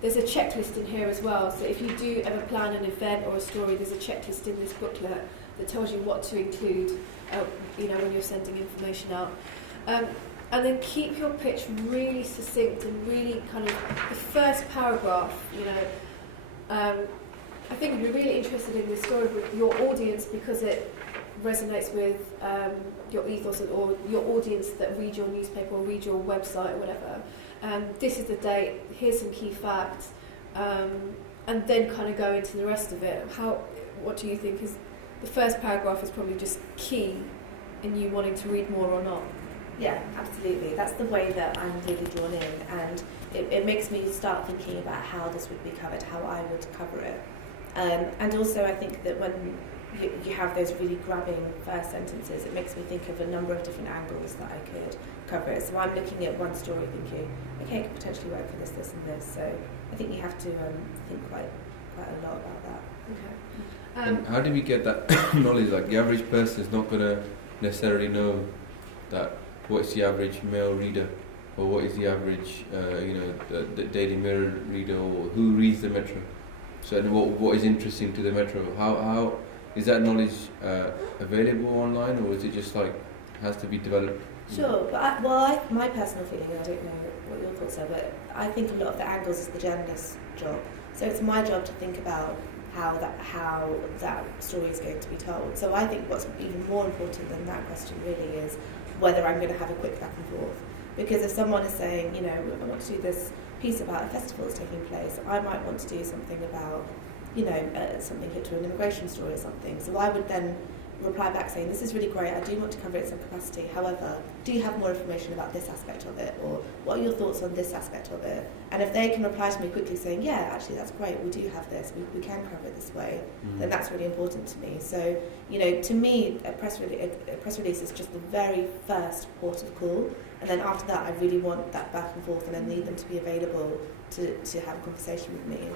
there's a checklist in here as well. So if you do ever plan an event or a story, there's a checklist in this booklet that tells you what to include, when you're sending information out. And then keep your pitch really succinct and really kind of the first paragraph, I think if you're really interested in this story with your audience because it resonates with your ethos or your audience that read your newspaper or read your website or whatever, this is the date, here's some key facts, and then kind of go into the rest of it. What do you think is, the first paragraph is probably just key in you wanting to read more or not? Yeah, absolutely. That's the way that I'm really drawn in, and it makes me start thinking about how this would be covered, how I would cover it. And also I think that when you have those really grabbing first sentences, it makes me think of a number of different angles that I could cover it. So I'm looking at one story thinking, okay, it could potentially work for this, this and this. So I think you have to think quite a lot about that. Okay. And how do we get that knowledge? Like the average person is not going to necessarily know that what's the average male reader, or what is the average, the Daily Mirror reader, or who reads the Metro. So what is interesting to the Metro? How is that knowledge available online, or is it just like has to be developed? Sure, but my personal feeling, I don't know what your thoughts are, but I think a lot of the angles is the journalist's job. So it's my job to think about how that story is going to be told. So I think what's even more important than that question really is whether I'm going to have a quick back and forth. Because if someone is saying, I want to do this piece about a festival that's taking place, I might want to do something about, something hit to an immigration story or something. So I would then reply back saying, this is really great, I do want to cover it in some capacity. However, do you have more information about this aspect of it? Or what are your thoughts on this aspect of it? And if they can reply to me quickly saying, yeah, actually that's great, we do have this, we can cover it this way, then that's really important to me. So, to me, a press release is just the very first port of call. And then after that, I really want that back and forth, and I need them to be available to have a conversation with me.